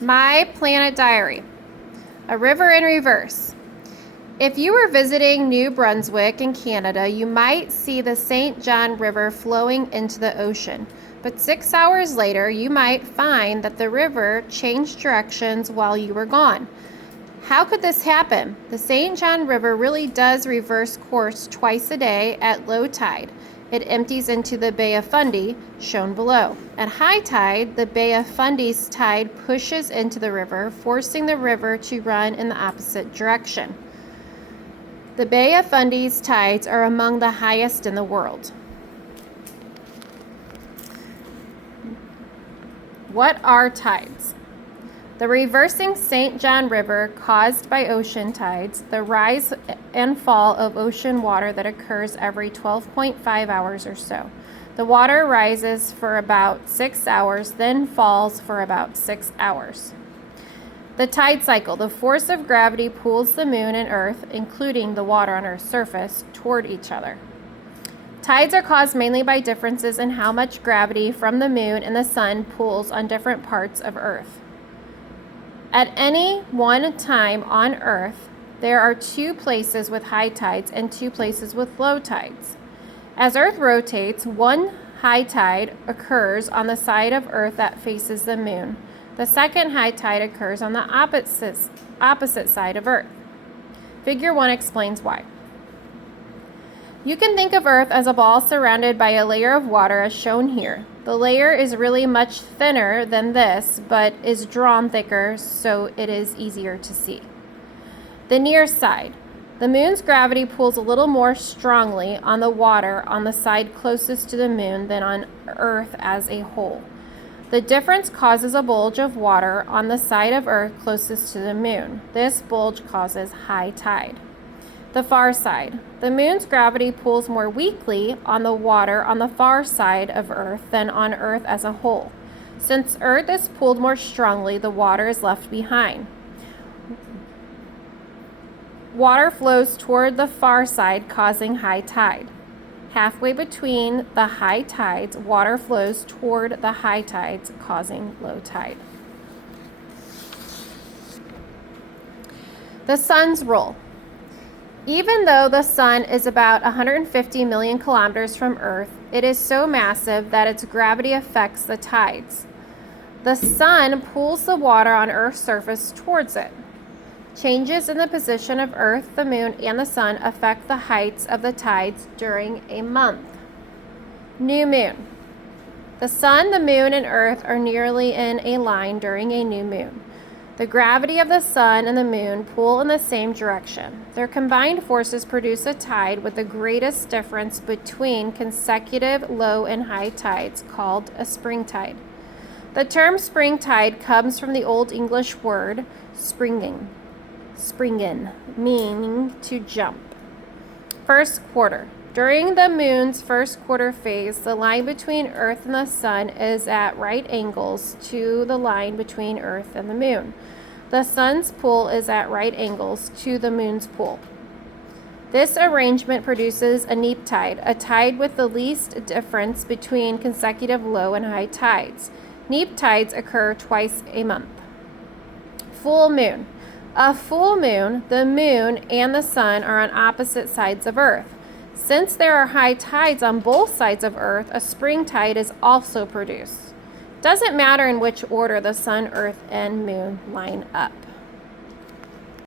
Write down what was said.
My Planet Diary, a river in reverse. If you were visiting New Brunswick in Canada, you might see the St. John River flowing into the ocean. But 6 hours later, you might find that the river changed directions while you were gone. How could this happen? The St. John River really does reverse course twice a day at low tide. It empties into the Bay of Fundy, shown below. At high tide, the Bay of Fundy's tide pushes into the river, forcing the river to run in the opposite direction. The Bay of Fundy's tides are among the highest in the world. What are tides? The reversing St. John River caused by ocean tides, the rise and fall of ocean water that occurs every 12.5 hours or so. The water rises for about 6 hours, then falls for about 6 hours. The tide cycle, the force of gravity pulls the moon and earth, including the water on Earth's surface, toward each other. Tides are caused mainly by differences in how much gravity from the moon and the sun pulls on different parts of Earth. At any one time on Earth, there are 2 places with high tides and 2 places with low tides. As Earth rotates, one high tide occurs on the side of Earth that faces the moon. The second high tide occurs on the opposite side of Earth. Figure 1 explains why. You can think of Earth as a ball surrounded by a layer of water as shown here. The layer is really much thinner than this, but is drawn thicker so it is easier to see. The near side. The moon's gravity pulls a little more strongly on the water on the side closest to the moon than on Earth as a whole. The difference causes a bulge of water on the side of Earth closest to the moon. This bulge causes high tide. The far side. The moon's gravity pulls more weakly on the water on the far side of Earth than on Earth as a whole. Since Earth is pulled more strongly, the water is left behind. Water flows toward the far side, causing high tide. Halfway between the high tides, water flows toward the high tides, causing low tide. The sun's role. Even though the sun is about 150 million kilometers from Earth, it is so massive that its gravity affects the tides. The sun pulls the water on Earth's surface towards it. Changes in the position of Earth, the moon, and the sun affect the heights of the tides during a month. New moon. The sun, the moon, and Earth are nearly in a line during a new moon. The gravity of the sun and the moon pull in the same direction. Their combined forces produce a tide with the greatest difference between consecutive low and high tides, called a spring tide. The term spring tide comes from the Old English word springen, meaning to jump. First quarter. During the moon's first quarter phase, the line between Earth and the sun is at right angles to the line between Earth and the moon. The sun's pull is at right angles to the moon's pull. This arrangement produces a neap tide, a tide with the least difference between consecutive low and high tides. Neap tides occur twice a month. Full moon. A full moon, the moon and the sun are on opposite sides of Earth. Since there are high tides on both sides of Earth, a spring tide is also produced. Doesn't matter in which order the sun, Earth, and moon line up.